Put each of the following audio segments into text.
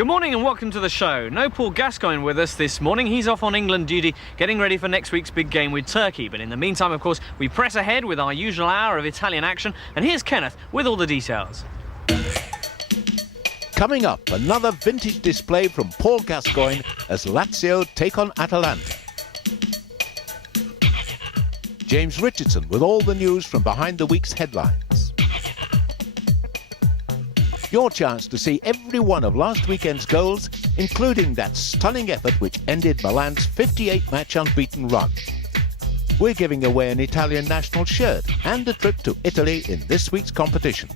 Good morning and welcome to the show. No Paul Gascoigne with us this morning. He's off on England duty, getting ready for next week's big game with Turkey. But in the meantime, of course, we press ahead with our usual hour of Italian action. And here's Kenneth with all the details. Coming up, another vintage display from Paul Gascoigne as Lazio take on Atalanta. James Richardson with all the news from behind the week's headlines. Your chance to see every one of last weekend's goals, including that stunning effort which ended Milan's 58-match unbeaten run. We're giving away an Italian national shirt and a trip to Italy in this week's competition.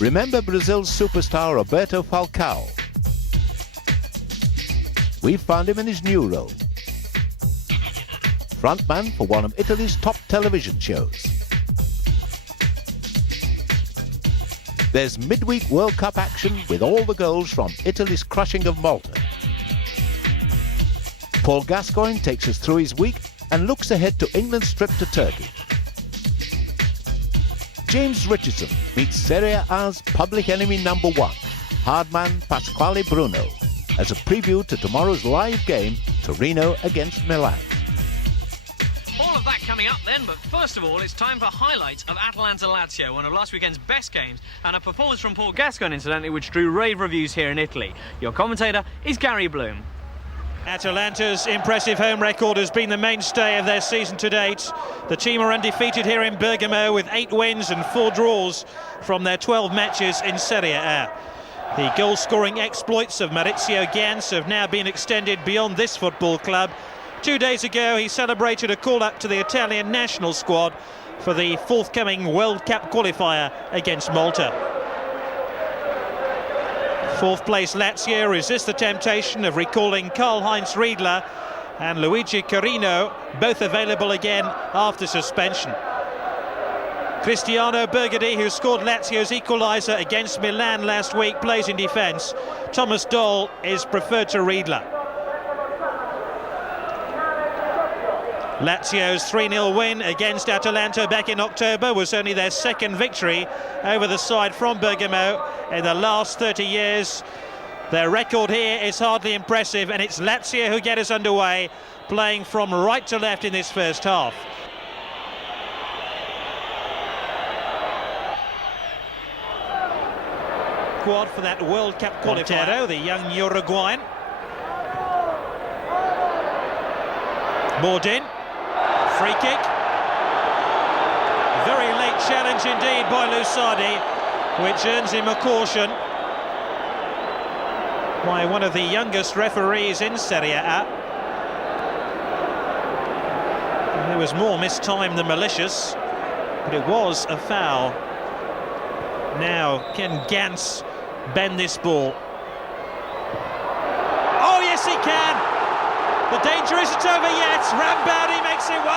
Remember Brazil's superstar Roberto Falcao? We found him in his new role. Frontman for one of Italy's top television shows. There's midweek World Cup action with all the goals from Italy's crushing of Malta. Paul Gascoigne takes us through his week and looks ahead to England's trip to Turkey. James Richardson meets Serie A's public enemy number one, hardman Pasquale Bruno, as a preview to tomorrow's live game, Torino against Milan. All of that coming up then, but first of all, it's time for highlights of Atalanta-Lazio, one of last weekend's best games, and a performance from Paul Gascoigne, incidentally, which drew rave reviews here in Italy. Your commentator is Gary Bloom. Atalanta's impressive home record has been the mainstay of their season to date. The team are undefeated here in Bergamo with 8 wins and 4 draws from their 12 matches in Serie A. The goal-scoring exploits of Maurizio Gans have now been extended beyond this football club. 2 days ago, he celebrated a call-up to the Italian national squad for the forthcoming World Cup qualifier against Malta. Fourth place Lazio resist the temptation of recalling Karl-Heinz Riedler and Luigi Carino, both available again after suspension. Cristiano Bergadi, who scored Lazio's equaliser against Milan last week, plays in defence. Thomas Doll is preferred to Riedler. Lazio's 3-0 win against Atalanta back in October was only their second victory over the side from Bergamo in the last 30 years. Their record here is hardly impressive, and it's Lazio who get us underway, playing from right to left in this first half. Squad for that World Cup qualifier, the young Uruguayan. Mordin. Free kick. Very late challenge indeed by Lusardi, which earns him a caution by one of the youngest referees in Serie A. There was more mistimed than malicious, but it was a foul. Now, can Gans bend this ball? Oh, yes, he can! The danger isn't over yet. Rambaudi makes it 1-0.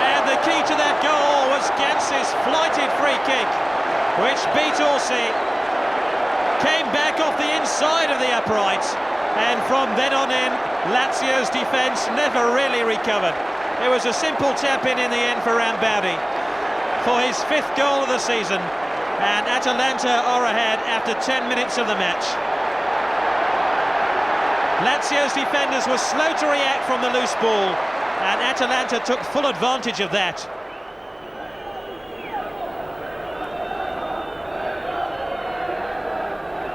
And the key to that goal was Gans's flighted free kick, which beat Orsi. Came back off the inside of the upright, and from then on in, Lazio's defence never really recovered. It was a simple tap-in the end for Rambaudi for his 5th goal of the season. And Atalanta are ahead after 10 minutes of the match. Lazio's defenders were slow to react from the loose ball, and Atalanta took full advantage of that.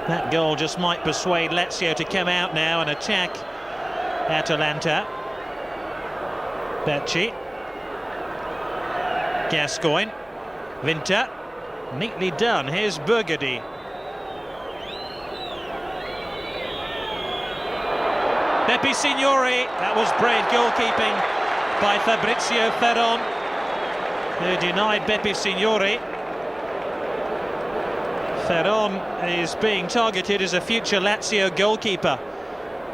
That goal just might persuade Lazio to come out now and attack Atalanta. Becci. Gascoigne. Vinta. Neatly done. Here's Bergadi. Beppe Signori. That was brave goalkeeping by Fabrizio Ferron, who denied Beppe Signori. Ferron is being targeted as a future Lazio goalkeeper,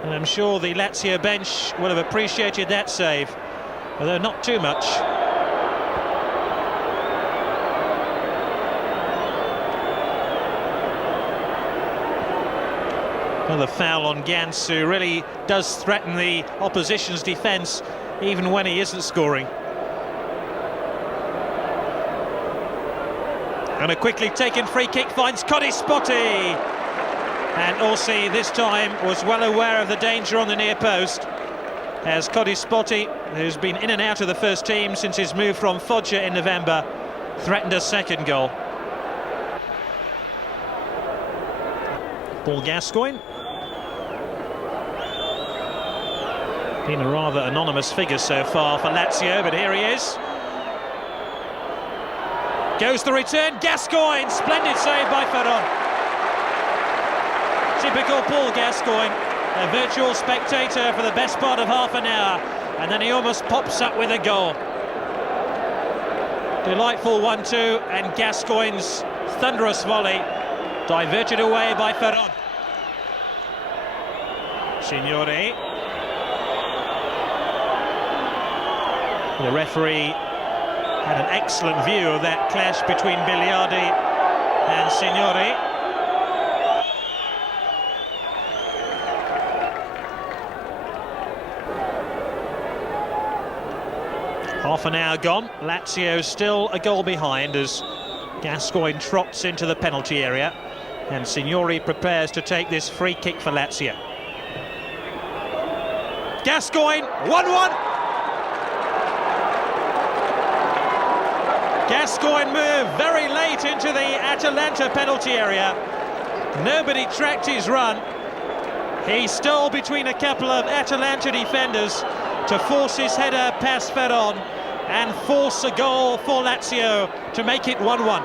and I'm sure the Lazio bench will have appreciated that save, although not too much. Another foul on Gans, who really does threaten the opposition's defence, even when he isn't scoring. And a quickly taken free kick finds Codispotti. And Orsi this time was well aware of the danger on the near post, as Codispotti, who's been in and out of the first team since his move from Foggia in November, threatened a second goal. Paul Gascoigne. Been a rather anonymous figure so far for Lazio, but here he is. Goes the return, Gascoigne, splendid save by Ferron. Typical Paul Gascoigne, a virtual spectator for the best part of half an hour, and then he almost pops up with a goal. Delightful 1-2, and Gascoigne's thunderous volley diverted away by Ferron. Signori. The referee had an excellent view of that clash between Biliardi and Signori. Half an hour gone, Lazio still a goal behind as Gascoigne trots into the penalty area, and Signori prepares to take this free kick for Lazio. Gascoigne, 1-1! Gascoigne moved very late into the Atalanta penalty area. Nobody tracked his run. He stole between a couple of Atalanta defenders to force his header past Ferron and force a goal for Lazio to make it 1-1.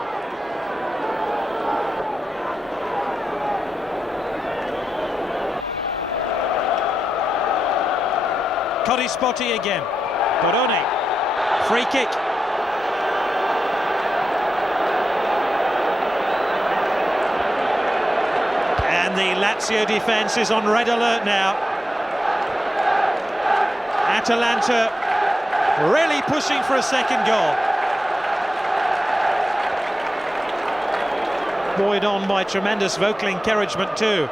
Codispotti again. Boroni. Free kick. And the Lazio defence is on red alert now. Atalanta really pushing for a second goal. Buoyed on by tremendous vocal encouragement too.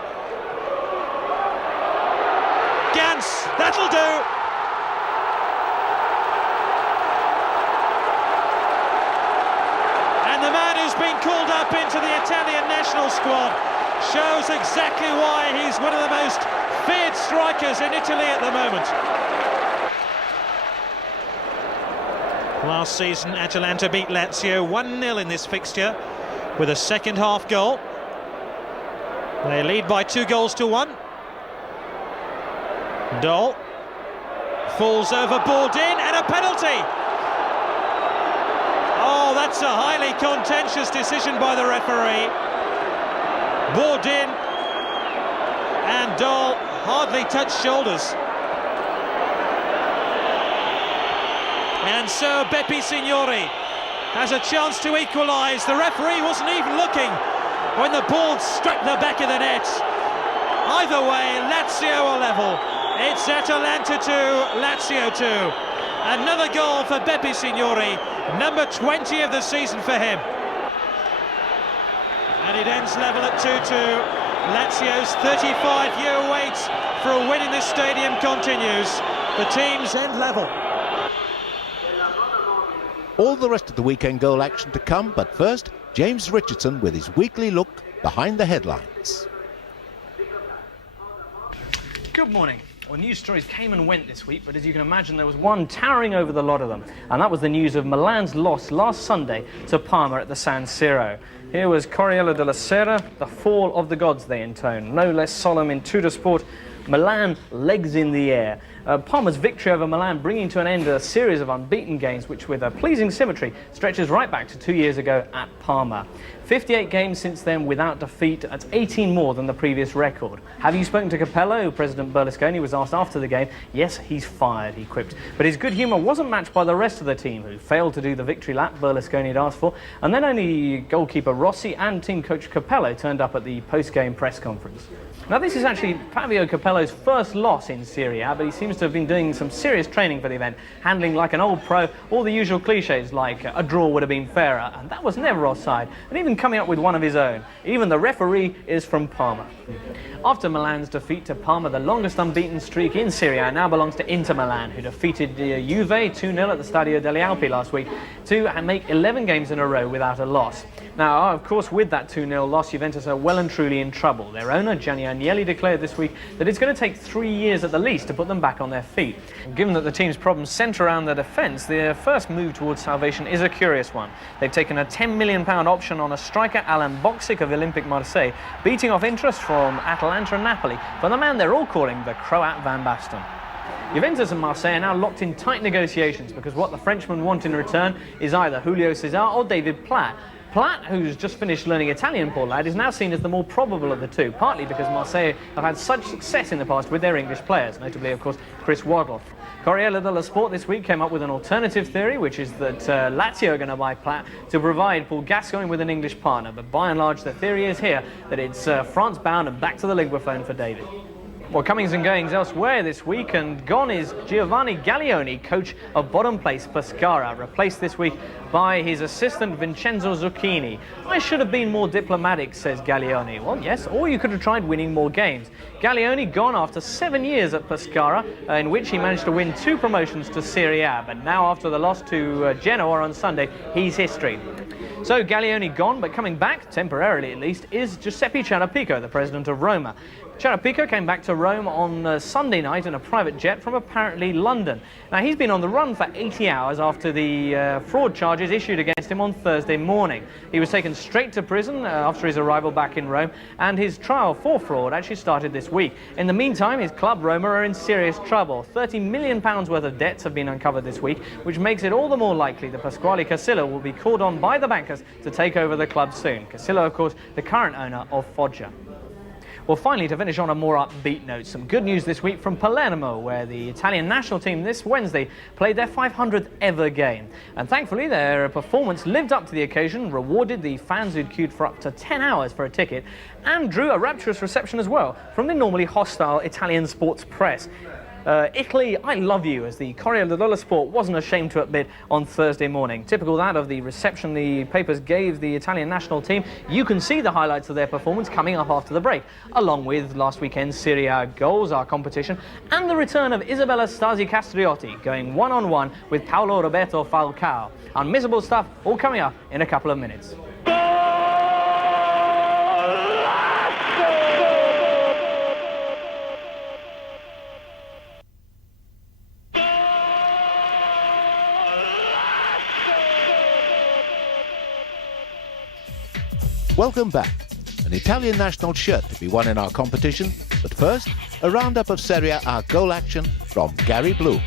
Gans, that'll do! And the man who's been called up into the Italian national squad shows exactly why he's one of the most feared strikers in Italy at the moment. Last season, Atalanta beat Lazio 1-0 in this fixture with a second half goal. They lead by 2-1. Dole falls overboard in, and a penalty! Oh, that's a highly contentious decision by the referee. Bourdin and Dole hardly touched shoulders. And so Beppe Signori has a chance to equalise. The referee wasn't even looking when the ball struck the back of the net. Either way, Lazio are level. It's Atalanta 2, Lazio 2. Another goal for Beppe Signori, number 20 of the season for him. And it ends level at 2-2. Lazio's 35-year wait for a win in this stadium continues. The teams end level. All the rest of the weekend goal action to come, but first, James Richardson with his weekly look behind the headlines. Good morning. Well, news stories came and went this week, but as you can imagine, there was one towering over the lot of them, and that was the news of Milan's loss last Sunday to Parma at the San Siro. Here was Corriere della Sera, the fall of the gods, they intone. No less solemn in Tudor sport, Milan legs in the air. Parma's victory over Milan bringing to an end a series of unbeaten games, which with a pleasing symmetry stretches right back to 2 years ago at Parma. 58 games since then without defeat. That's 18 more than the previous record. Have you spoken to Capello? President Berlusconi was asked after the game. Yes, he's fired, he quipped. But his good humour wasn't matched by the rest of the team, who failed to do the victory lap Berlusconi had asked for. And then only goalkeeper Rossi and team coach Capello turned up at the post-game press conference. Now this is actually Fabio Capello's first loss in Serie A, but he seems to have been doing some serious training for the event, handling like an old pro, all the usual cliches like a draw would have been fairer, and that was never offside, and even coming up with one of his own. Even the referee is from Parma. After Milan's defeat to Parma, the longest unbeaten streak in Serie A now belongs to Inter Milan, who defeated Juve 2-0 at the Stadio delle Alpi last week to make 11 games in a row without a loss. Now, of course, with that 2-0 loss, Juventus are well and truly in trouble. Their owner, Gianni Agnelli, declared this week that it's going to take 3 years at the least to put them back on their feet. Given that the team's problems centre around their defence, their first move towards salvation is a curious one. They've taken a £10 million option on a striker, Alan Boksic of Olympique Marseille, beating off interest from Atalanta and Napoli for the man they're all calling the Croat Van Basten. Juventus and Marseille are now locked in tight negotiations because what the Frenchmen want in return is either Julio César or David Platt. Platt, who's just finished learning Italian, poor lad, is now seen as the more probable of the two, partly because Marseille have had such success in the past with their English players, notably, of course, Chris Waddle. Corriere dello Sport this week came up with an alternative theory, which is that Lazio are going to buy Platt to provide Paul Gascoigne with an English partner. But by and large, the theory is here that it's France-bound and back to the Linguaphone for David. Well, comings and goings elsewhere this week, and gone is Giovanni Gaglioni, coach of bottom place Pescara, replaced this week by his assistant Vincenzo Zucchini. I should have been more diplomatic, says Gaglioni. Well, yes, or you could have tried winning more games. Gaglioni gone after 7 years at Pescara, in which he managed to win 2 promotions to Serie A, but now after the loss to Genoa on Sunday, he's history. So Gaglioni gone, but coming back, temporarily at least, is Giuseppe Ciarapico, the president of Roma. Ciarapico came back to Rome on Sunday night in a private jet from apparently London. Now, he's been on the run for 80 hours after the fraud charges issued against him on Thursday morning. He was taken straight to prison after his arrival back in Rome, and his trial for fraud actually started this week. In the meantime, his club Roma are in serious trouble. £30 million worth of debts have been uncovered this week, which makes it all the more likely that Pasquale Casillo will be called on by the bankers to take over the club soon. Casillo, of course, the current owner of Foggia. Well, finally, to finish on a more upbeat note, some good news this week from Palermo, where the Italian national team this Wednesday played their 500th ever game. And thankfully, their performance lived up to the occasion, rewarded the fans who'd queued for up to 10 hours for a ticket, and drew a rapturous reception as well from the normally hostile Italian sports press. Italy, I love you, as the Corriere dello Sport wasn't ashamed to admit on Thursday morning. Typical that of the reception the papers gave the Italian national team. You can see the highlights of their performance coming up after the break, along with last weekend's Serie A goals, our competition, and the return of Isabella Stasi Castriotti, going one-on-one with Paolo Roberto Falcao. Unmissable stuff, all coming up in a couple of minutes. Welcome back. An Italian national shirt to be won in our competition, but first, a roundup of Serie A goal action from Gary Blue.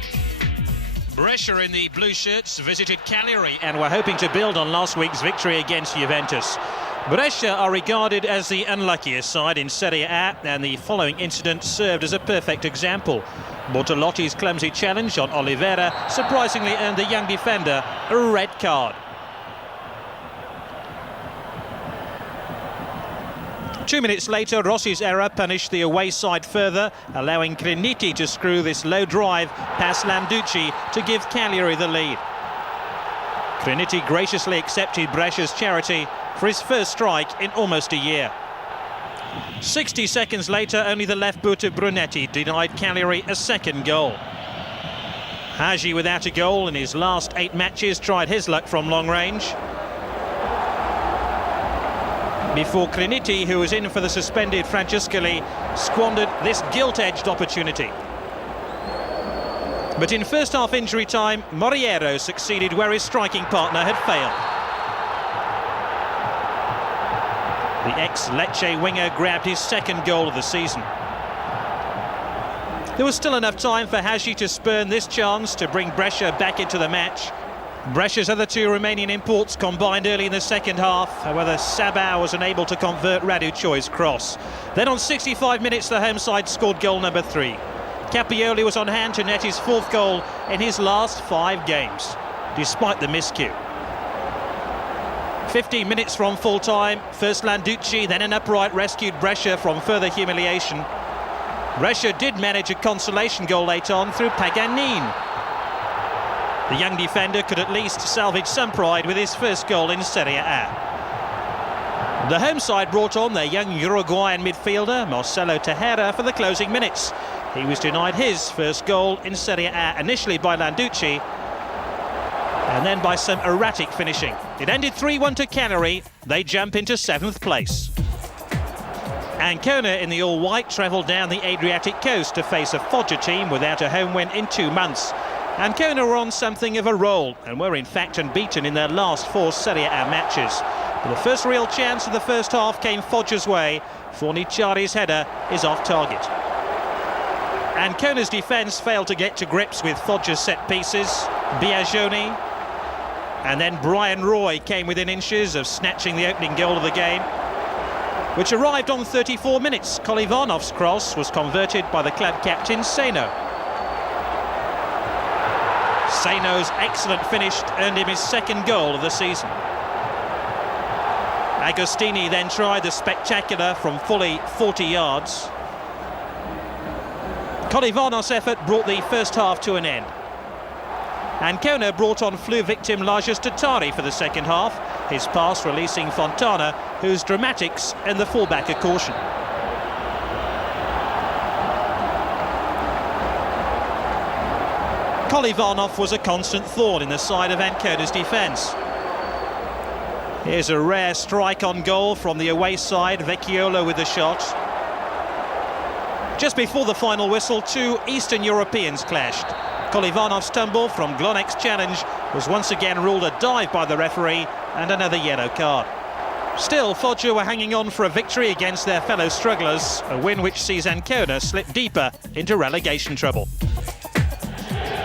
Brescia in the blue shirts visited Cagliari and were hoping to build on last week's victory against Juventus. Brescia are regarded as the unluckiest side in Serie A, and the following incident served as a perfect example. Bortolotti's clumsy challenge on Oliveira surprisingly earned the young defender a red card. 2 minutes later, Rossi's error punished the away side further, allowing Criniti to screw this low drive past Landucci to give Cagliari the lead. Criniti graciously accepted Brescia's charity for his first strike in almost a year. 60 seconds later, only the left-footed Brunetti denied Cagliari a second goal. Hagi, without a goal in his last 8 matches, tried his luck from long range, before Criniti, who was in for the suspended Francescoli, squandered this gilt-edged opportunity. But in first-half injury time, Moriero succeeded where his striking partner had failed. The ex-Lecce winger grabbed his second goal of the season. There was still enough time for Hagi to spurn this chance to bring Brescia back into the match. Brescia's other 2 remaining imports combined early in the second half. However, Sabao was unable to convert Radu Choi's cross. Then on 65 minutes, the home side scored goal number 3. Capioli was on hand to net his 4th goal in his last 5 games, despite the miscue. 15 minutes from full time. First Landucci, then an upright rescued Brescia from further humiliation. Brescia did manage a consolation goal late on through Paganin. The young defender could at least salvage some pride with his first goal in Serie A. The home side brought on their young Uruguayan midfielder Marcelo Tejera for the closing minutes. He was denied his first goal in Serie A, initially by Landucci and then by some erratic finishing. It ended 3-1 to Cagliari. They jump into 7th place. Ancona in the all-white travelled down the Adriatic coast to face a Foggia team without a home win in 2 months. Ancona were on something of a roll and were in fact unbeaten in their last 4 Serie A matches. But the first real chance of the first half came Foggia's way. Forniciari's header is off target. Ancona's defence failed to get to grips with Foggia's set pieces. Biagioni and then Brian Roy came within inches of snatching the opening goal of the game, which arrived on 34 minutes. Kolivanov's cross was converted by the club captain Seno. Seno's excellent finish earned him his 2nd goal of the season. Agostini then tried the spectacular from fully 40 yards. Kolivanov's effort brought the first half to an end. Ancona brought on flu victim Lajas Tatari for the second half, his pass releasing Fontana, whose dramatics and the fullback a caution. Kolivanov was a constant thorn in the side of Ancona's defence. Here's a rare strike on goal from the away side, Vecchiolo with the shot. Just before the final whistle, 2 Eastern Europeans clashed. Kolivanov's tumble from Glonek's challenge was once again ruled a dive by the referee and another yellow card. Still, Foggia were hanging on for a victory against their fellow strugglers, a win which sees Ancona slip deeper into relegation trouble.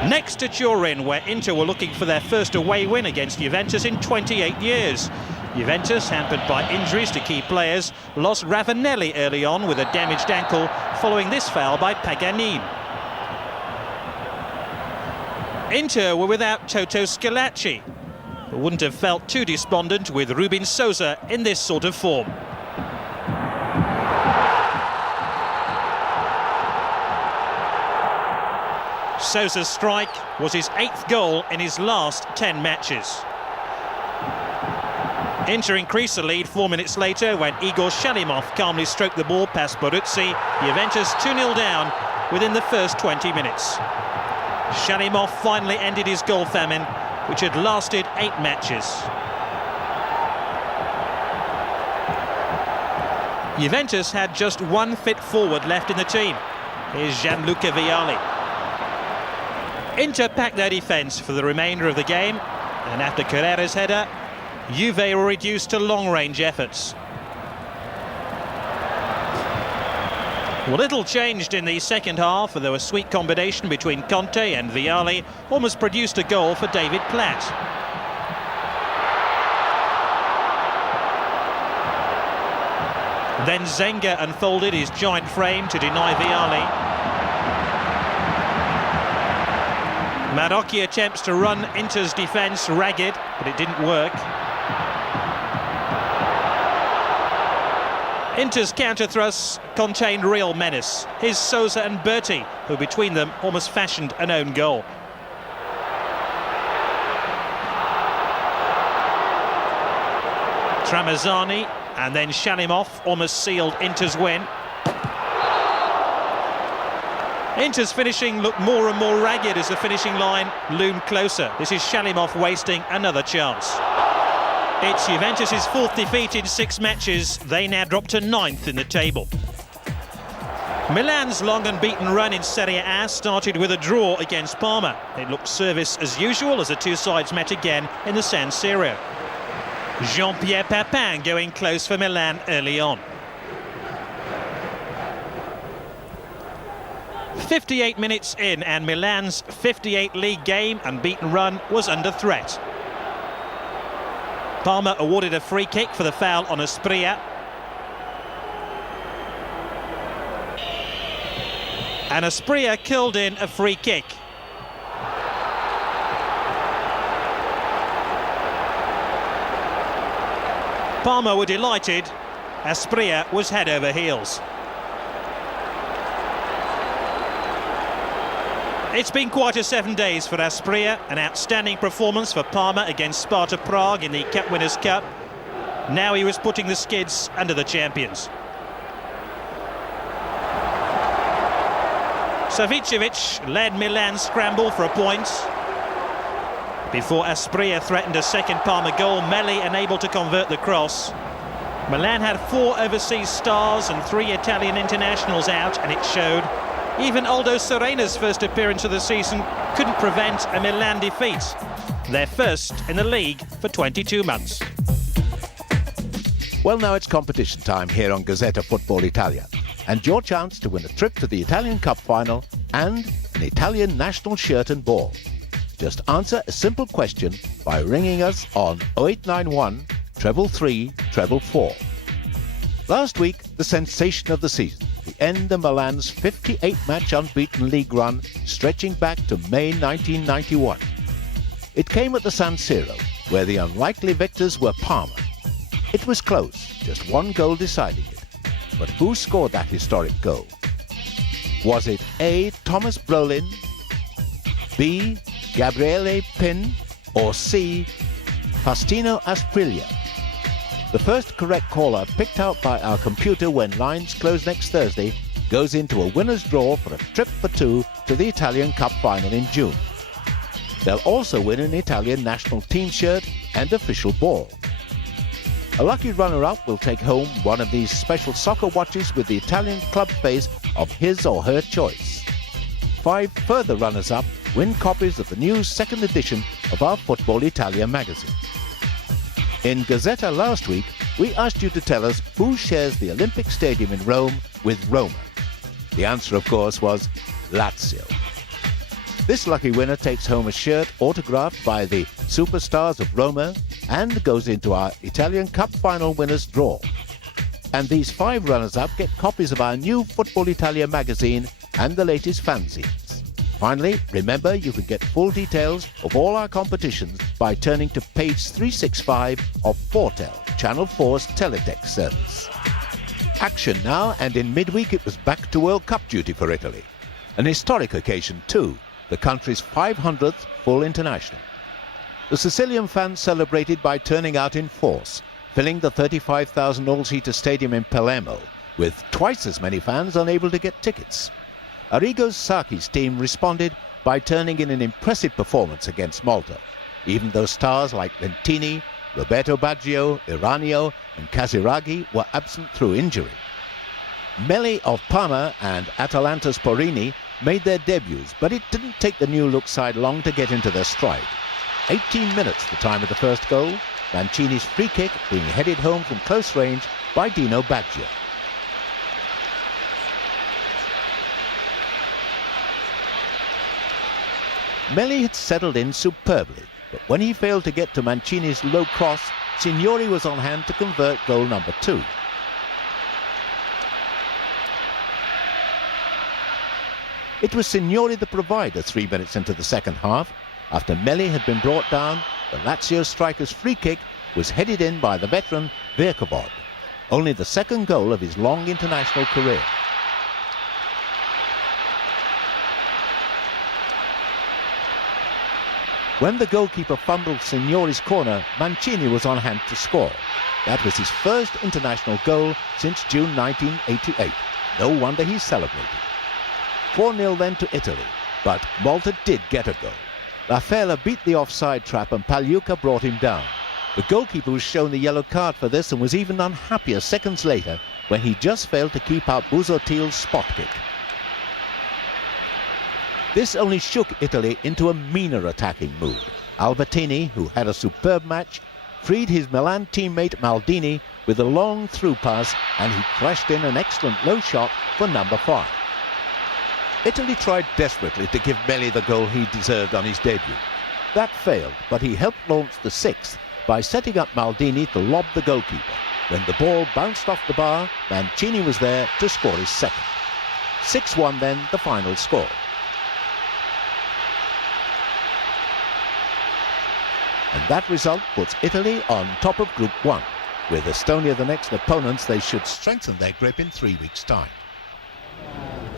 Next to Turin, where Inter were looking for their first away win against Juventus in 28 years. Juventus, hampered by injuries to key players, lost Ravanelli early on with a damaged ankle following this foul by Paganin. Inter were without Toto Schillaci, but wouldn't have felt too despondent with Rubin Sousa in this sort of form. Sousa's strike was his 8th goal in his last 10 matches. Inter increased the lead 4 minutes later when Igor Shalimov calmly stroked the ball past Boruzzi. Juventus 2-0 down within the first 20 minutes. Shalimov finally ended his goal famine, which had lasted 8 matches. Juventus had just 1 fit forward left in the team. Here's Gianluca Vialli. Inter packed their defence for the remainder of the game, and after Carrera's header, Juve were reduced to long-range efforts. Well, little changed in the second half, though a sweet combination between Conte and Vialli almost produced a goal for David Platt. Then Zenga unfolded his giant frame to deny Vialli. Marocchi attempts to run Inter's defence ragged, but it didn't work. Inter's counter-thrusts contained real menace. Here's Sousa and Berti, who between them almost fashioned an own goal. Tramezzani and then Shalimov almost sealed Inter's win. Inter's finishing looked more and more ragged as the finishing line loomed closer. This is Shalimov wasting another chance. It's Juventus' 4th defeat in 6 matches. They now drop to 9th in the table. Milan's long unbeaten run in Serie A started with a draw against Parma. It looked service as usual as the two sides met again in the San Siro. Jean-Pierre Papin going close for Milan early on. 58 minutes in and Milan's 58 league game unbeaten run was under threat. Parma awarded a free kick for the foul on Asprilla. And Asprilla killed in a free kick. Parma were delighted. Asprilla was head over heels. It's been quite a 7 days for Asprilla. An outstanding performance for Parma against Sparta Prague in the Cup Winners' Cup. Now he was putting the skids under the champions. Savicevic led Milan's scramble for a point before Asprilla threatened a second Parma goal. Melli unable to convert the cross. Milan had 4 overseas stars and 3 Italian internationals out, and it showed. Even Aldo Serena's first appearance of the season couldn't prevent a Milan defeat. Their first in the league for 22 months. Well, now it's competition time here on Gazzetta Football Italia, and your chance to win a trip to the Italian Cup final and an Italian national shirt and ball. Just answer a simple question by ringing us on 0891 333 444. Last week, the sensation of the season, the end of Milan's 58-match unbeaten league run stretching back to May 1991. It came at the San Siro, where the unlikely victors were Parma. It was close, just 1 goal deciding it. But who scored that historic goal? Was it A. Thomas Brolin, B. Gabriele Pin, or C. Faustino Asprilla? The first correct caller picked out by our computer when lines close next Thursday goes into a winner's draw for a trip for 2 to the Italian Cup final in June. They'll also win an Italian national team shirt and official ball. A lucky runner-up will take home one of these special soccer watches with the Italian club face of his or her choice. 5 further runners-up win copies of the new 2nd edition of our Football Italia magazine. In Gazzetta last week, we asked you to tell us who shares the Olympic Stadium in Rome with Roma. The answer, of course, was Lazio. This lucky winner takes home a shirt autographed by the superstars of Roma and goes into our Italian Cup final winners' draw. And these 5 runners-up get copies of our new Football Italia magazine and the latest fanzines. Finally, remember you can get full details of all our competitions by turning to page 365 of Fortel, Channel 4's teletext service. Action now, and in midweek it was back to World Cup duty for Italy. An historic occasion too, the country's 500th full international. The Sicilian fans celebrated by turning out in force, filling the 35,000 all-seater stadium in Palermo, with twice as many fans unable to get tickets. Arrigo Sacchi's team responded by turning in an impressive performance against Malta, even though stars like Lentini, Roberto Baggio, Iranio and Casiraghi were absent through injury. Melli of Parma and Atalanta's Porini made their debuts, but it didn't take the new-look side long to get into their stride. 18 minutes the time of the first goal, Mancini's free kick being headed home from close range by Dino Baggio. Melli had settled in superbly, but when he failed to get to Mancini's low cross, Signori was on hand to convert goal number 2. It was Signori the provider 3 minutes into the second half. After Melli had been brought down, the Lazio striker's free kick was headed in by the veteran Verkovod, only the 2nd goal of his long international career. When the goalkeeper fumbled Signori's corner, Mancini was on hand to score. That was his first international goal since June 1988. No wonder he celebrated. 4-0 then to Italy, but Malta did get a goal. La Fera beat the offside trap and Pagliuca brought him down. The goalkeeper was shown the yellow card for this and was even unhappier seconds later when he just failed to keep out Busuttil's spot kick. This only shook Italy into a meaner attacking mood. Albertini, who had a superb match, freed his Milan teammate Maldini with a long through pass, and he crashed in an excellent low shot for number 5. Italy tried desperately to give Melli the goal he deserved on his debut. That failed, but he helped launch the 6th by setting up Maldini to lob the goalkeeper. When the ball bounced off the bar, Mancini was there to score his 2nd. 6-1 then, the final score. And that result puts Italy on top of Group 1, With Estonia the next opponents, they should strengthen their grip in 3 weeks' time.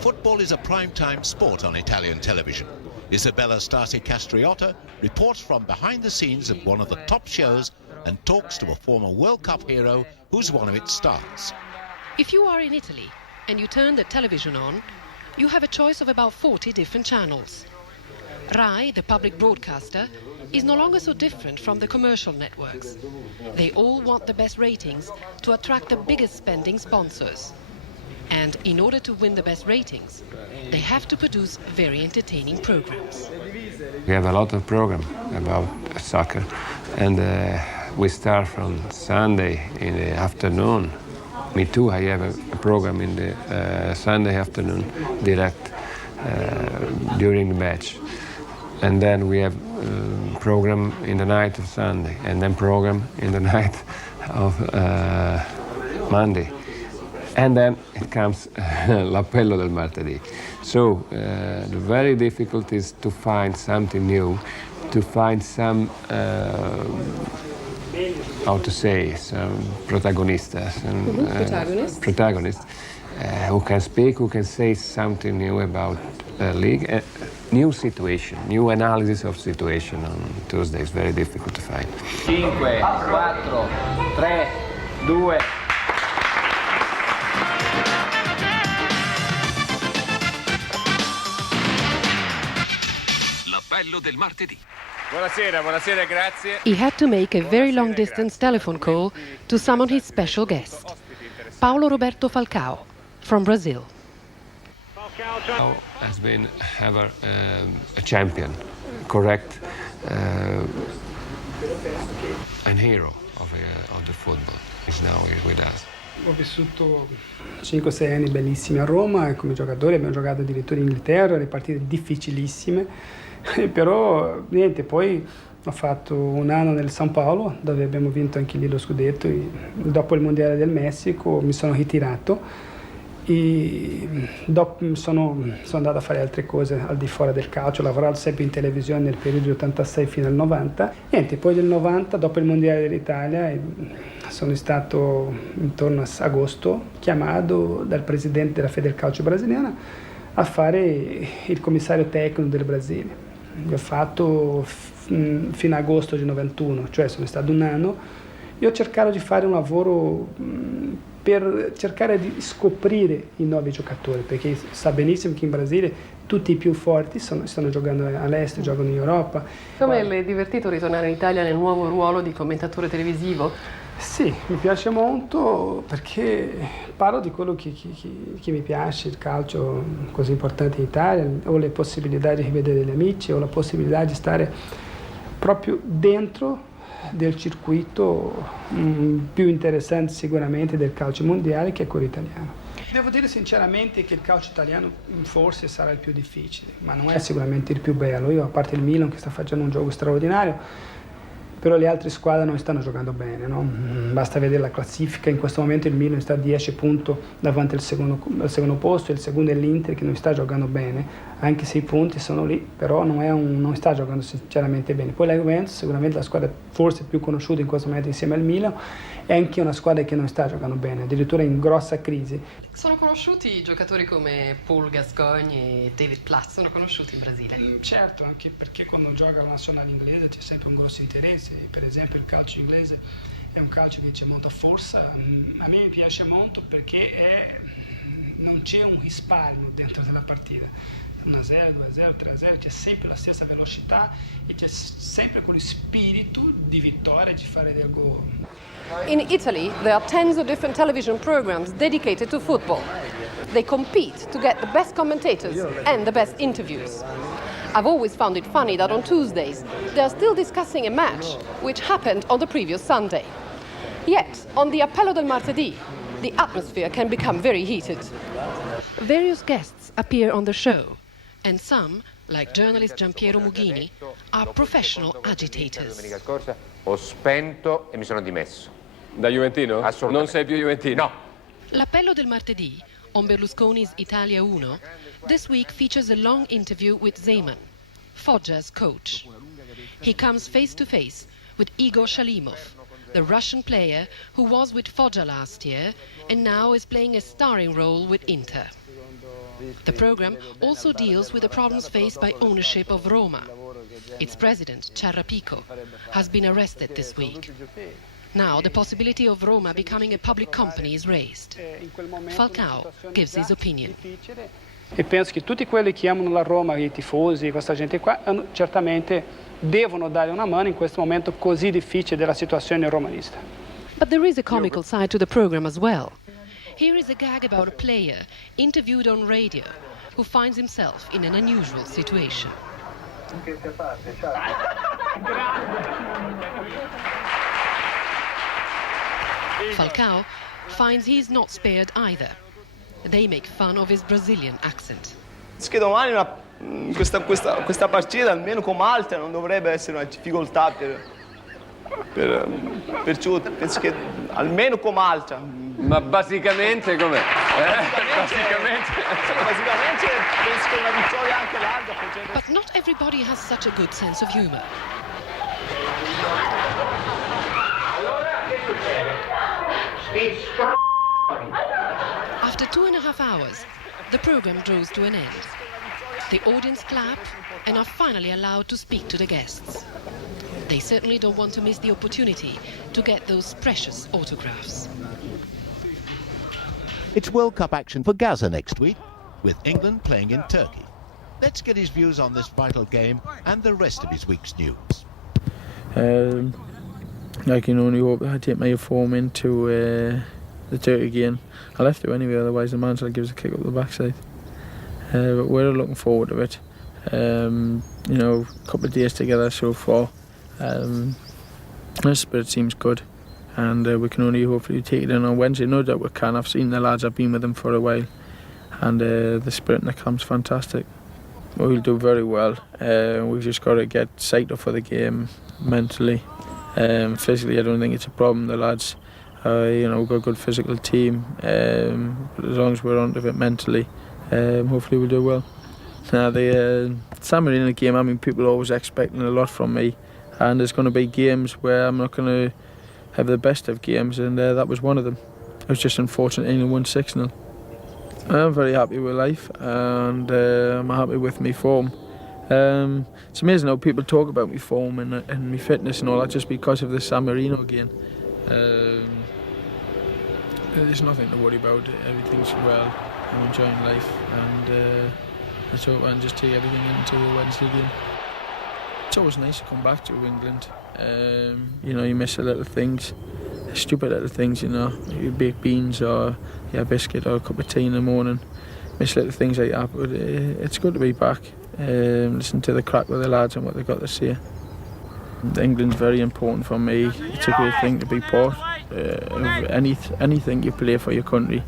Football is a prime-time sport on Italian television. Isabella Stasi-Castriota reports from behind the scenes of one of the top shows and talks to a former World Cup hero who's one of its stars. If you are in Italy and you turn the television on, you have a choice of about 40 different channels. Rai, the public broadcaster, is no longer so different from the commercial networks. They all want the best ratings to attract the biggest spending sponsors. And in order to win the best ratings, they have to produce very entertaining programs. We have a lot of programs about soccer, and we start from Sunday in the afternoon. Me too, I have a program in the Sunday afternoon, direct during the match. And then we have program in the night of Sunday, and then program in the night of Monday. And then it comes l'appello del martedì. So the very difficult is to find something new, to find some, how to say, some protagonistas, protagonists who can speak, who can say something new about the league. New situation, new analysis of situation on Tuesday is very difficult to find. 5, 4, 3, 2. L'appello del martedì. Buonasera, buonasera, grazie. He had to make a very long-distance telephone call to summon his special guest, Paulo Roberto Falcao, from Brazil. Falcao has been ever a champion, correct, an hero of the football. He's now with us. Ho vissuto 5-6 anni bellissimi a Roma e come giocatore abbiamo giocato addirittura in Inghilterra, le partite difficilissime, però niente, poi ho fatto un anno nel San Paolo dove abbiamo vinto anche lì lo scudetto e dopo il Mondiale del Messico mi sono ritirato e dopo sono andato a fare altre cose al di fuori del calcio, ho lavorato sempre in televisione nel periodo del 86 fino al 90. Niente, poi del 90, dopo il Mondiale dell'Italia, sono stato intorno a agosto chiamato dal presidente della Federcalcio brasiliana a fare il commissario tecnico del Brasile. L'ho fatto fino a agosto del 91, cioè sono stato un anno. Io ho cercato di fare un lavoro per cercare di scoprire i nuovi giocatori, perché sa benissimo che in Brasile tutti i più forti stanno giocando all'estero, giocano in Europa. Come le è divertito ritornare in Italia nel nuovo ruolo di commentatore televisivo? Sì, mi piace molto perché parlo di quello che mi piace, il calcio così importante in Italia, ho le possibilità di rivedere gli amici, ho la possibilità di stare proprio dentro del circuito più interessante sicuramente del calcio mondiale, che è quello italiano. Devo dire sinceramente che il calcio italiano forse sarà il più difficile, ma non è sicuramente il più bello. Io, a parte il Milan che sta facendo un gioco straordinario, però le altre squadre non stanno giocando bene, no? Basta vedere la classifica, in questo momento il Milan sta a 10 punti davanti al secondo posto, il secondo è l'Inter che non sta giocando bene, anche se i punti sono lì, però non sta giocando sinceramente bene. Poi la Juventus, sicuramente la squadra forse più conosciuta in questo momento insieme al Milan, è anche una squadra che non sta giocando bene, addirittura in grossa crisi. Sono conosciuti giocatori come Paul Gascoigne e David Platt, sono conosciuti in Brasile? Certo, anche perché quando gioca la nazionale inglese c'è sempre un grosso interesse. Per esempio il calcio inglese è un calcio che c'è molta forza, a me mi piace molto perché non c'è un risparmio dentro della partita, 1-0, 2-0, 3-0, c'è sempre la stessa velocità e c'è sempre quello spirito di vittoria, di fare del gol. In Italy, there are tens of different television programs dedicated to football. They compete to get the best commentators and the best interviews. I've always found it funny that on Tuesdays, they are still discussing a match which happened on the previous Sunday. Yet, on the Appello del Martedì, the atmosphere can become very heated. Various guests appear on the show, and some, like journalist Giampiero Mughini, are professional agitators. Domenica scorsa ho spento e mi sono dimesso. Da Juventino? Assolutamente. Non sei più Juventino? No. L'Appello del Martedì, on Berlusconi's Italia 1, this week features a long interview with Zeman, Foggia's coach. He comes face to face with Igor Shalimov, the Russian player who was with Foggia last year and now is playing a starring role with Inter. The program also deals with the problems faced by ownership of Roma. Its president, Ciarrapico, has been arrested this week. Now the possibility of Roma becoming a public company is raised. Falcao gives his opinion. E penso che tutti quelli che amano la Roma, i tifosi, questa gente qua, certamente devono dare una mano in questo momento così difficile della situazione romanista. But there is a comical side to the program as well. Here is a gag about a player interviewed on radio who finds himself in an unusual situation. Falcao finds he's not spared either. They make fun of his Brazilian accent. Che domani questa partita, almeno con Malta, non dovrebbe essere una difficoltà per tutti. Penso che almeno con Malta. Ma basicamente com'è? Basicamente penso che una vittoria anche larga. But not everybody has such a good sense of humor. After 2.5 hours, the program draws to an end. The audience clap and are finally allowed to speak to the guests. They certainly don't want to miss the opportunity to get those precious autographs. It's World Cup action for Gaza next week, with England playing in Turkey. Let's get his views on this vital game and the rest of his week's news. I can only hope that I take my form into the Turkey game. I'll have to anyway, otherwise the manager gives a kick up the backside. But we're looking forward to it. You know, a couple of days together so far. The spirit seems good, and we can only hopefully take it in on Wednesday. No doubt we can. I've seen the lads, I've been with them for a while, and the spirit in the camp's fantastic. We'll do very well. We've just got to get psyched up for the game mentally. Physically, I don't think it's a problem. The lads, you know, we've got a good physical team. But as long as we're onto it mentally, hopefully we'll do well. Now, the San Marino game, I mean, people are always expecting a lot from me, and there's going to be games where I'm not going to have the best of games, and that was one of them. It was just unfortunate England won 6-0. I'm very happy with life, and I'm happy with my form. It's amazing how people talk about my form and my fitness and all that just because of the San Marino game. There's nothing to worry about. Everything's well. I'm enjoying life, and let's hope I can just take everything into the Wednesday game. It's always nice to come back to England. You know, you miss the little things, the stupid little things, you know, you baked beans or a biscuit or a cup of tea in the morning. Miss little things like that, but it's good to be back. Listen to the crack with the lads and what they've got to say. England's very important for me. It's a great thing to be part of anything you play for your country.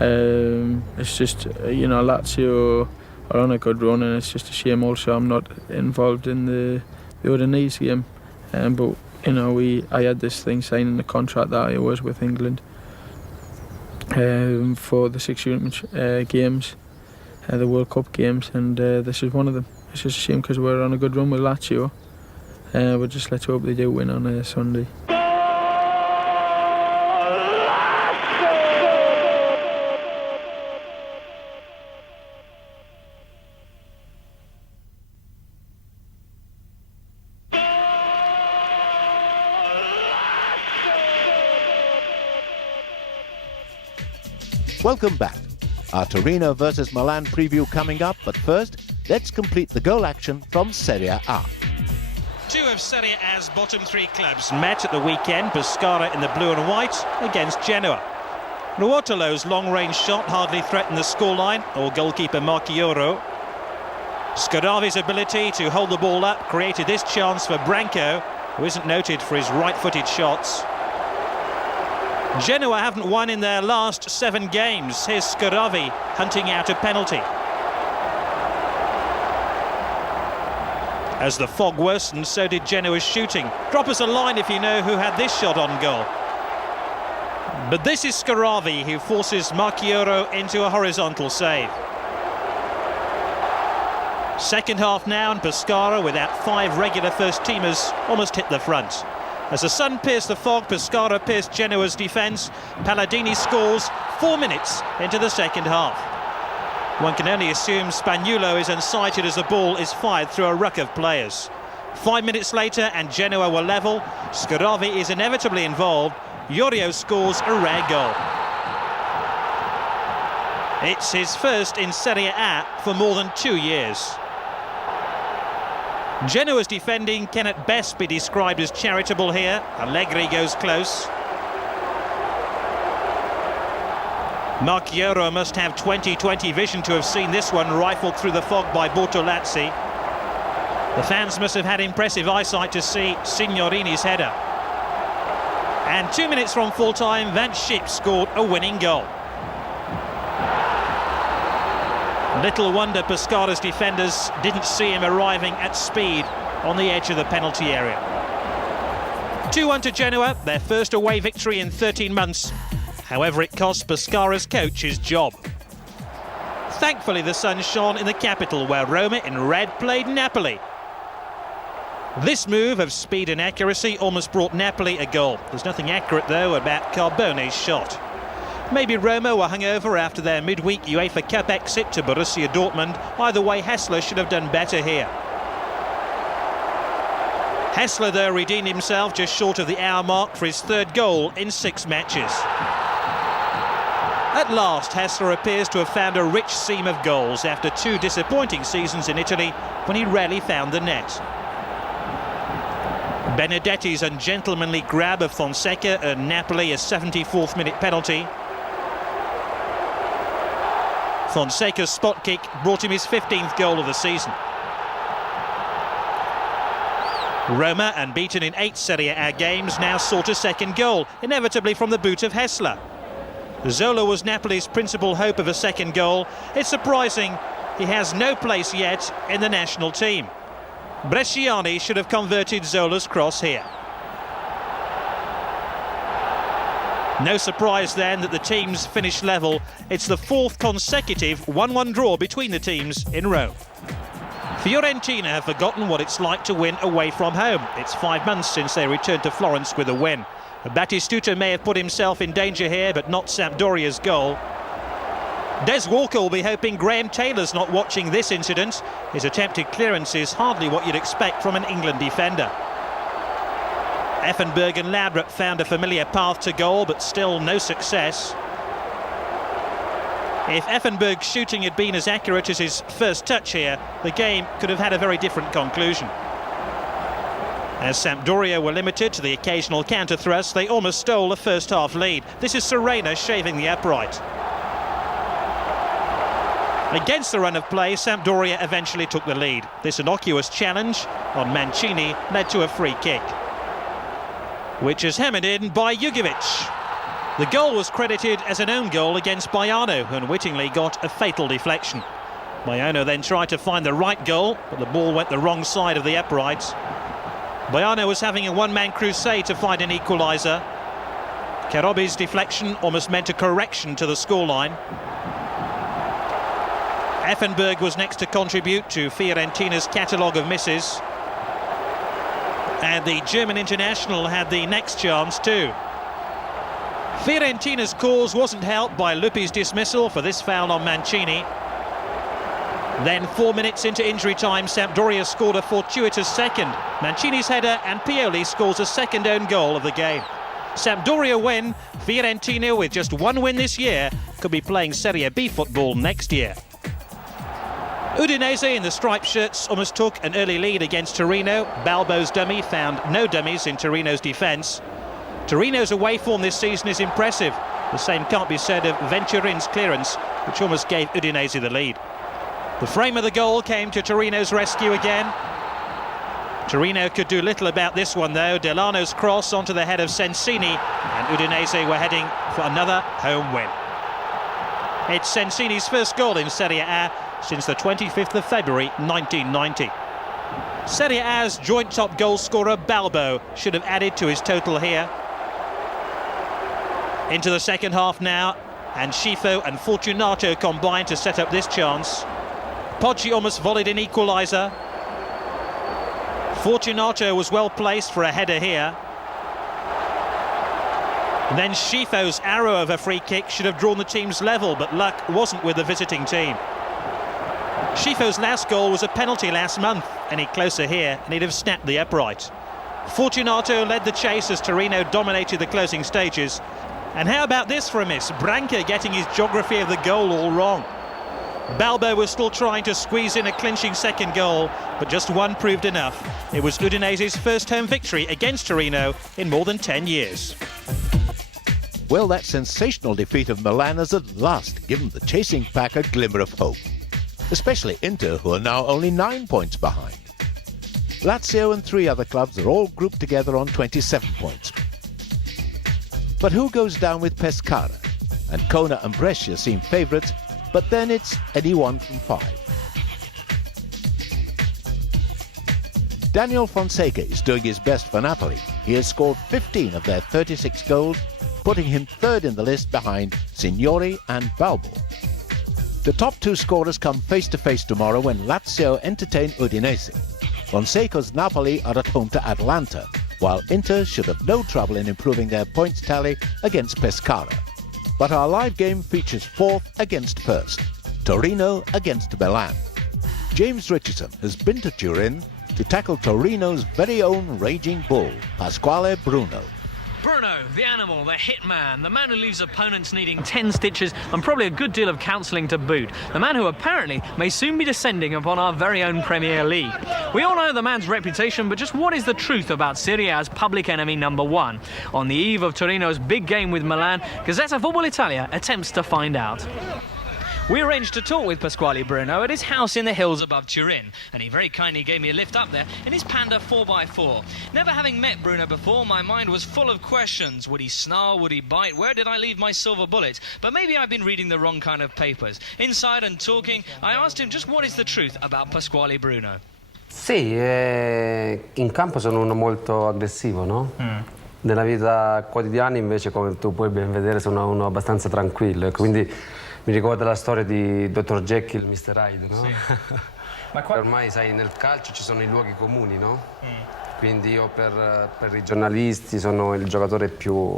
It's just, you know, Lazio are on a good run, and it's just a shame also I'm not involved in the Udinese game. But, you know, I had this thing signed in the contract that I was with England for the 6 games, the World Cup games, and this is one of them. It's just a shame because we're on a good run with Lazio. But just let's hope they do win on Sunday. Welcome back. Our Torino versus Milan preview coming up, but first, let's complete the goal action from Serie A. Two of Serie A's bottom three clubs met at the weekend, Pescara in the blue and white against Genoa. Nuotolo's long-range shot hardly threatened the scoreline or goalkeeper Marchioro. Scaravi's ability to hold the ball up created this chance for Branco, who isn't noted for his right-footed shots. Genoa haven't won in their last 7 games. Here's Scaravi hunting out a penalty. As the fog worsened, so did Genoa's shooting. Drop us a line if you know who had this shot on goal. But this is Scaravi who forces Marchioro into a horizontal save. Second half now, and Pescara, without 5 regular first-teamers, almost hit the front. As the sun pierced the fog, Pescara pierced Genoa's defence. Palladini scores 4 minutes into the second half. One can only assume Spagnuolo is unsighted as the ball is fired through a ruck of players. 5 minutes later and Genoa were level. Scoravi is inevitably involved. Iorio scores a rare goal. It's his first in Serie A for more than 2 years. Genoa's defending can at best be described as charitable here. Allegri goes close. Marchioro must have 20/20 vision to have seen this one rifled through the fog by Bortolazzi. The fans must have had impressive eyesight to see Signorini's header. And 2 minutes from full-time, Van Schip scored a winning goal. Little wonder Pescara's defenders didn't see him arriving at speed on the edge of the penalty area. 2-1 to Genoa, their first away victory in 13 months. However, it cost Pescara's coach his job. Thankfully, the sun shone in the capital, where Roma in red played Napoli. This move of speed and accuracy almost brought Napoli a goal. There's nothing accurate, though, about Carbone's shot. Maybe Roma were hungover after their midweek UEFA Cup exit to Borussia Dortmund. Either way, Hessler should have done better here. Hessler, though, redeemed himself just short of the hour mark for his third goal in 6 matches. At last, Hessler appears to have found a rich seam of goals after 2 disappointing seasons in Italy when he rarely found the net. Benedetti's ungentlemanly grab of Fonseca earned Napoli a 74th minute penalty. Fonseca's spot kick brought him his 15th goal of the season. Roma, unbeaten in 8 Serie A games, now sought a second goal, inevitably from the boot of Hessler. Zola was Napoli's principal hope of a second goal. It's surprising he has no place yet in the national team. Bresciani should have converted Zola's cross here. No surprise then that the teams finished level. It's the 4th consecutive 1-1 draw between the teams in Rome. Fiorentina have forgotten what it's like to win away from home. It's 5 months since they returned to Florence with a win. Batistuta may have put himself in danger here, but not Sampdoria's goal. Des Walker will be hoping Graham Taylor's not watching this incident. His attempted clearance is hardly what you'd expect from an England defender. Effenberg and Laudrup found a familiar path to goal, but still no success. If Effenberg's shooting had been as accurate as his first touch here, the game could have had a very different conclusion. As Sampdoria were limited to the occasional counter-thrust, they almost stole the first half lead. This is Serena shaving the upright. Against the run of play, Sampdoria eventually took the lead. This innocuous challenge on Mancini led to a free kick, which is hammered in by Jugovic. The goal was credited as an own goal against Baiano, who unwittingly got a fatal deflection. Baiano then tried to find the right goal, but the ball went the wrong side of the upright. Baiano was having a one-man crusade to find an equaliser. Karobi's deflection almost meant a correction to the scoreline. Effenberg was next to contribute to Fiorentina's catalogue of misses. And the German international had the next chance too. Fiorentina's cause wasn't helped by Luppi's dismissal for this foul on Mancini. Then 4 minutes into injury time, Sampdoria scored a fortuitous second. Mancini's header, and Pioli scores a second own goal of the game. Sampdoria win. Fiorentina, with just 1 win this year, could be playing Serie B football next year. Udinese in the striped shirts almost took an early lead against Torino. Balbo's dummy found no dummies in Torino's defence. Torino's away form this season is impressive. The same can't be said of Venturin's clearance, which almost gave Udinese the lead. The frame of the goal came to Torino's rescue again. Torino could do little about this one though. Delano's cross onto the head of Sensini, and Udinese were heading for another home win. It's Sensini's first goal in Serie A since the 25th of February 1990. Serie A's joint top goal scorer Balbo should have added to his total here. Into the second half now, and Schifo and Fortunato combined to set up this chance. Poggi almost volleyed an equaliser. Fortunato was well placed for a header here. Then Schifo's arrow of a free kick should have drawn the team's level, but luck wasn't with the visiting team. Schifo's last goal was a penalty last month. Any closer here and he'd have snapped the upright. Fortunato led the chase as Torino dominated the closing stages. And how about this for a miss? Branca getting his geography of the goal all wrong. Balbo was still trying to squeeze in a clinching second goal, but just one proved enough. It was Udinese's first home victory against Torino in more than 10 years. Well, that sensational defeat of Milan has at last given the chasing pack a glimmer of hope, especially Inter, who are now only 9 points behind. Lazio and 3 other clubs are all grouped together on 27 points. But who goes down with Pescara? Ancona and Brescia seem favourites, but then it's any one from 5. Daniel Fonseca is doing his best for Napoli. He has scored 15 of their 36 goals, putting him 3rd in the list behind Signori and Balbo. The top 2 scorers come face-to-face tomorrow when Lazio entertain Udinese. Fonseca's Napoli are at home to Atalanta, while Inter should have no trouble in improving their points tally against Pescara. But our live game features 4th against 1st, Torino against Milan. James Richardson has been to Turin to tackle Torino's very own raging bull, Pasquale Bruno. Bruno, the animal, the hitman, the man who leaves opponents needing 10 stitches and probably a good deal of counselling to boot. The man who apparently may soon be descending upon our very own Premier League. We all know the man's reputation, but just what is the truth about Serie A's public enemy number 1? On the eve of Torino's big game with Milan, Gazzetta Football Italia attempts to find out. We arranged to talk with Pasquale Bruno at his house in the hills above Turin, and he very kindly gave me a lift up there in his Panda 4x4. Never having met Bruno before, my mind was full of questions. Would he snarl? Would he bite? Where did I leave my silver bullet? But maybe I've been reading the wrong kind of papers. Inside and talking, I asked him just what is the truth about Pasquale Bruno. Sì, in campo sono uno molto aggressivo, no? Nella vita quotidiana invece, come tu puoi ben vedere, sono uno abbastanza tranquillo, quindi mi ricorda la storia di Dr. Jekyll e Mr. Hyde, no? Sì. Ma ormai, sai, nel calcio ci sono i luoghi comuni, no? Quindi io per i giornalisti sono il giocatore più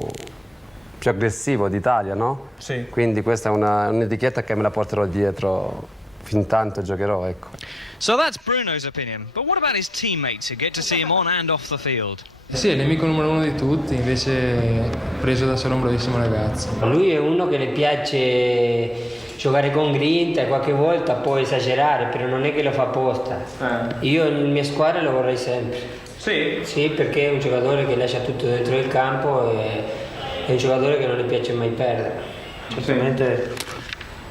aggressivo d'Italia, no? Sì. Quindi questa è un'etichetta che me la porterò dietro fin tanto giocherò, ecco. So that's Bruno's opinion, but what about his teammates who get to see him on and off the field? Sì, è il nemico numero 1 di tutti, invece preso da essere un bravissimo ragazzo. Lui è uno che le piace giocare con grinta e qualche volta può esagerare, però non è che lo fa apposta. Io in mia squadra lo vorrei sempre. Sì? Sì, perché è un giocatore che lascia tutto dentro il campo e è un giocatore che non le piace mai perdere. Certamente,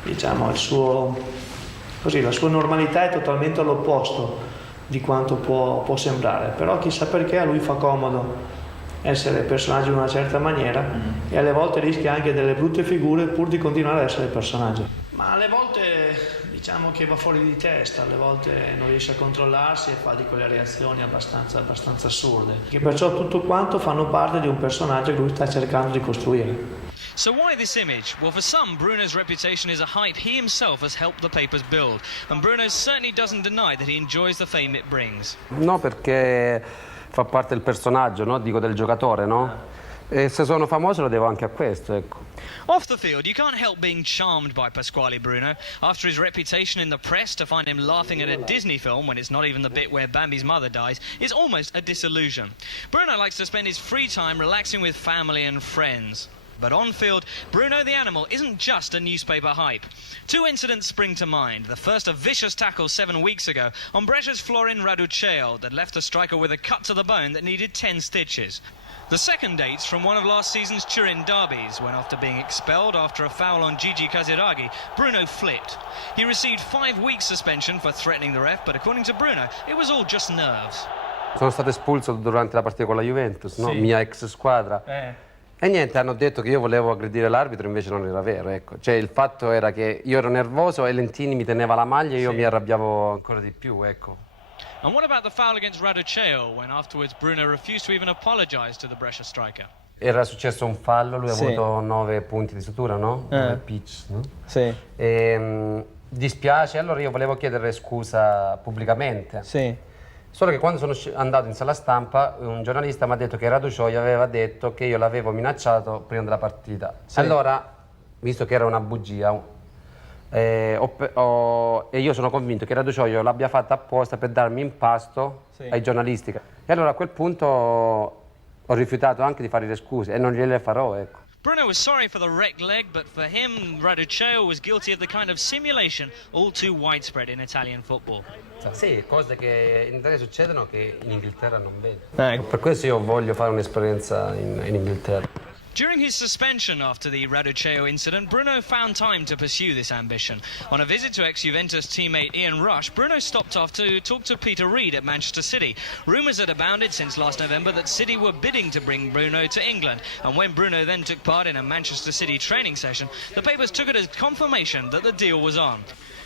diciamo, la sua normalità è totalmente all'opposto di quanto può sembrare, però chissà perché a lui fa comodo essere personaggio in una certa maniera e alle volte rischia anche delle brutte figure pur di continuare ad essere personaggio. Ma alle volte diciamo che va fuori di testa, alle volte non riesce a controllarsi e fa di quelle reazioni abbastanza assurde, che perciò tutto quanto fanno parte di un personaggio che lui sta cercando di costruire. So why this image? Well, for some, Bruno's reputation is a hype he himself has helped the papers build, and Bruno certainly doesn't deny that he enjoys the fame it brings. No, perché fa parte del personaggio, no? Dico del giocatore, no? E se sono famoso lo devo anche a questo, ecco. Off the field, you can't help being charmed by Pasquale Bruno. After his reputation in the press, to find him laughing at a Disney film when it's not even the bit where Bambi's mother dies is almost a disillusion. Bruno likes to spend his free time relaxing with family and friends. But on field, Bruno the Animal isn't just a newspaper hype. 2 incidents spring to mind. The first, a vicious tackle 7 weeks ago on Brescia's Florin Raduceo that left the striker with a cut to the bone that needed 10 stitches. The second dates from one of last season's Turin derbies, when after being expelled after a foul on Gigi Casiraghi, Bruno flipped. He received 5 weeks suspension for threatening the ref, but according to Bruno, it was all just nerves. Sono stato espulso durante la partita con la Juventus, no? Mia ex squadra. E niente, hanno detto che io volevo aggredire l'arbitro, invece non era vero, ecco. Cioè il fatto era che io ero nervoso e Lentini mi teneva la maglia e io mi arrabbiavo ancora di più, ecco. And what about the foul against Raduceo, when afterwards Bruno refused to even apologise to the Brescia striker? Era successo un fallo, lui ha avuto 9 punti di sutura, no? 9 pitch, no? Sì. E, dispiace, allora io volevo chiedere scusa pubblicamente. Sì. Solo che quando sono andato in sala stampa, un giornalista mi ha detto che Raducioio aveva detto che io l'avevo minacciato prima della partita. Sì. Allora, visto che era una bugia, e io sono convinto che Raducioio l'abbia fatta apposta per darmi in pasto ai giornalisti. E allora a quel punto ho rifiutato anche di fare le scuse e non gliele farò, ecco. Bruno was sorry for the wrecked leg, but for him, Raduccio was guilty of the kind of simulation all too widespread in Italian football. Sì, cose che in Italia succedono che in Inghilterra non vedo. Per questo io voglio fare un'esperienza in Inghilterra. During his suspension after the Raduccio incident, Bruno found time to pursue this ambition. On a visit to ex-Juventus teammate Ian Rush, Bruno stopped off to talk to Peter Reid at Manchester City. Rumours had abounded since last November that City were bidding to bring Bruno to England, and when Bruno then took part in a Manchester City training session, the papers took it as confirmation that the deal was on.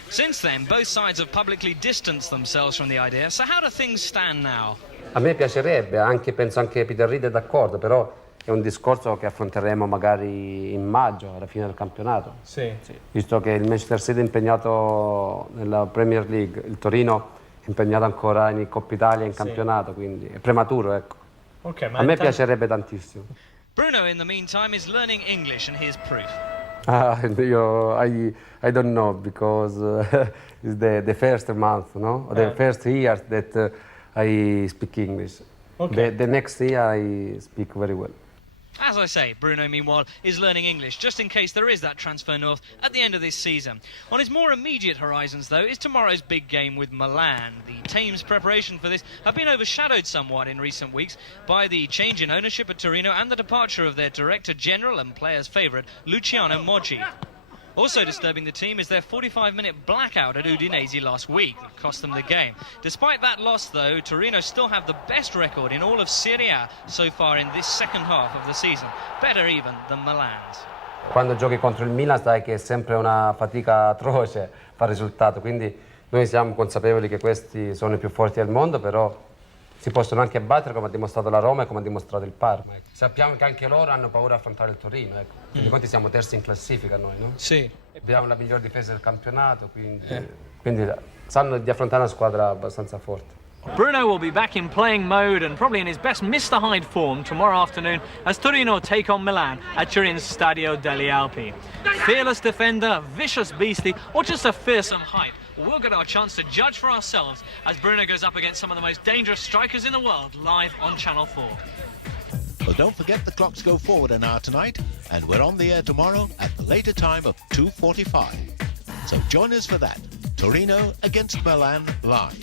Since then, both sides have publicly distanced themselves from the idea, so how do things stand now? A me piacerebbe, penso anche Peter Reid è d'accordo, però è un discorso che affronteremo magari in maggio, alla fine del campionato. Sì. Visto che il Manchester City è impegnato nella Premier League, il Torino è impegnato ancora in Coppa Italia in campionato, quindi è prematuro, ecco. Okay, a me piacerebbe tantissimo. Bruno, in the meantime, is learning English, and here's proof. I don't know, because it's the first month, no? The first year that I speak English. Okay. The next year I speak very well. As I say, Bruno, meanwhile, is learning English, just in case there is that transfer north at the end of this season. On his more immediate horizons, though, is tomorrow's big game with Milan. The team's preparation for this have been overshadowed somewhat in recent weeks by the change in ownership at Torino and the departure of their director general and players' favourite, Luciano Moggi. Also disturbing the team is their 45-minute blackout at Udinese last week that cost them the game. Despite that loss, though, Torino still have the best record in all of Serie A so far in this second half of the season. Better even than Milan's. Quando giochi contro il Milan sai che è sempre una fatica atroce fare risultato, quindi noi siamo consapevoli che questi sono i più forti del mondo, però si possono anche battere come ha dimostrato la Roma e come ha dimostrato il Parma. Sappiamo che anche loro hanno paura di affrontare il Torino, ecco. Quindi conti siamo terzi in classifica noi, no? Sì. Abbiamo la miglior difesa del campionato, quindi sanno di affrontare una squadra abbastanza forte. Bruno will be back in playing mode and probably in his best Mr. Hyde form tomorrow afternoon as Torino take on Milan at Turin's Stadio delle Alpi. Fearless defender, vicious beastie, or just a fearsome hype? We'll get our chance to judge for ourselves as Bruno goes up against some of the most dangerous strikers in the world live on Channel 4. Well, don't forget the clocks go forward an hour tonight, and we're on the air tomorrow at the later time of 2:45. So join us for that. Torino against Milan live.